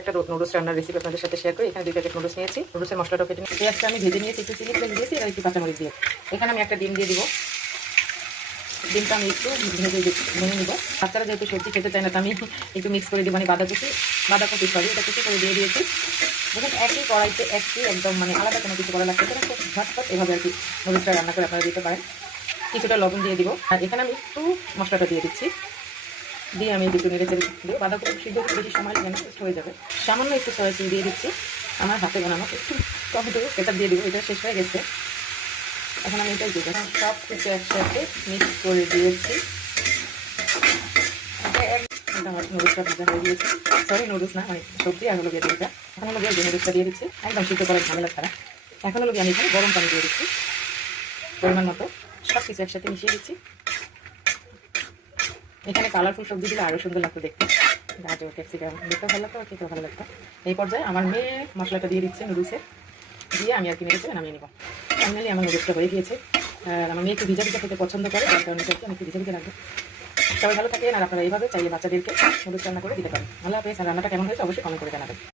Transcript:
একটা নুডলস রান্নার রেসিপি আপনাদের সাথে শেয়ার করি। এখানে 2 প্যাকেট নুডলস নিয়েছি। নুডলসের মশলাটা কেটে নিয়ে পেঁয়াজটা আমি ভেজে নিয়েছি, একটু চিনি ফ্লেক্স দিয়েছি আর একটু কাঁচামরিচ দিয়ে। এখানে আমি একটা ডিম দিয়ে দিব। ডিমটা আমি একটু ভেঙে নিব। বাচ্চারা যেহেতু সবজি খেতে চায় না, তো আমি একটু মিক্স করে দিব, মানে বাঁধাকপি সরি, এটা কুচি করে দিয়ে দিয়েছি। দেখুন একই কড়াইতে একদম মানে আলাদা কোনো কিছু করা লাগছে না, ঝটপট এভাবে আর কি নুডলসটা রান্না করে আপনারা দিতে পারেন। কিছুটা লবণ দিয়ে দিব আর এখানে আমি একটু মশলাটা দিয়ে দিচ্ছি। দিয়ে আমি একটু নেড়ে চেড়ে দিব। বাঁধাকপি সিদ্ধ করতে বেশি সময় লাগে না, হয়ে যাবে। সামান্য একটু সয়া চিনি দিয়ে দিচ্ছি, আমার হাতে বানানো একটু টমেটো এটা দিয়ে দিব। এটা শেষ হয়ে গেছে, এখন আমি এটাই দিব। সব কিছু একসাথে মিক্স করে দিয়েছি। আমার নুডলসটা ভাজা হয়ে দিয়েছি, সরি নুডলস না, মানে সবজি আর হলো গিয়ে এটা। এখন হলো গিয়ে নুডলসটা দিয়ে দিচ্ছি, একদম সিদ্ধ করার ঝামেলা ছাড়া। এখন হলো গিয়ে আমি এখানে গরম পানি দিয়ে দিচ্ছি পরিমাণ মতো। সব কিছু একসাথে মিশিয়ে দিচ্ছি। এখানে কালারফুল সবজি দিলে আরও সুন্দর লাগতো দেখতে, গাজর ক্যাপসিকাম দেখতেও ভালো লাগতো, খেতেও ভালো লাগতো। এই পর্যায়ে আমার মেয়ে মশলাটা দিয়ে দিচ্ছে নুডলসে, দিয়ে আমি আর কি নেড়ে নামিয়ে নিব। ফাইনালি আমার নুডলসটা হয়ে গিয়েছে। আর আমার মেয়ে একটু ভিজা ভিজা খেতে পছন্দ করে, তার কারণে আমি একটু ভিজা ভিজা রাখবো। সবাই ভালো থাকেন, আর আপনারা এইভাবে চাইলে বাচ্চাদেরকে নুডলস রান্না করে দিতে পারেন। আল্লাহ হাফেজ। আর রান্নাটা কেমন হয়েছে অবশ্যই কমেন্ট করে জানাবেন।